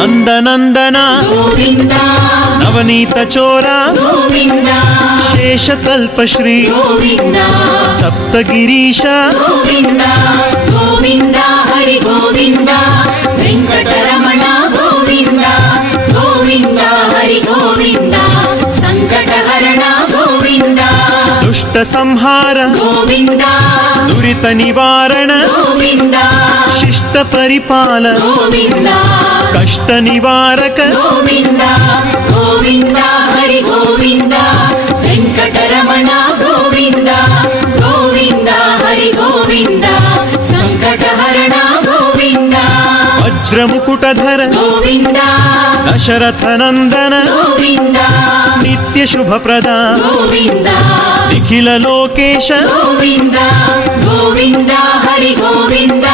ನಂದನಂದನ ಗೋವಿಂದ ನವನೀತ ಚೋರ ಗೋವಿಂದ ಶೇಷತಲ್ಪ ಶ್ರೀ ಗೋವಿಂದ ಸಪ್ತಗಿರೀಶ ಗೋವಿಂದ ಗೋವಿಂದ ಹರಿ ಗೋವಿಂದ ವೆಂಕಟರಮಣ ಗೋವಿಂದ ಗೋವಿಂದ ಹರಿ ಗೋವಿಂದ ಸಂಕಟಹರಣ ಗೋವಿಂದ ದುಷ್ಟ ಸಂಹಾರ ಗೋವಿಂದ ದುರಿತ ನಿವಾರಣ ಗೋವಿಂದ ಶಿಷ್ಟ ಪರಿಪಾಲ ಗೋವಿಂದ ಕಷ್ಟ ನಿವಾರಕ ಗೋವಿಂದ ಗೋವಿಂದ ಹರಿ ಗೋವಿಂದ ವೆಂಕಟರಮಣ ಗೋವಿಂದ ಗೋವಿಂದ ಹರಿ ಗೋವಿಂದ ಸಂಕಟಹರಣ ಗೋವಿಂದ ವಜ್ರಮುಕುಟಧರ ಗೋವಿಂದ ದಶರಥ ನಂದನ ಗೋವಿಂದ ನಿತ್ಯ ಶುಭಪ್ರದ ಗೋವಿಂದ ನಿಖಿಲ ಲೋಕೇಶ ಗೋವಿಂದ ಗೋವಿಂದ ಹರಿ ಗೋವಿಂದ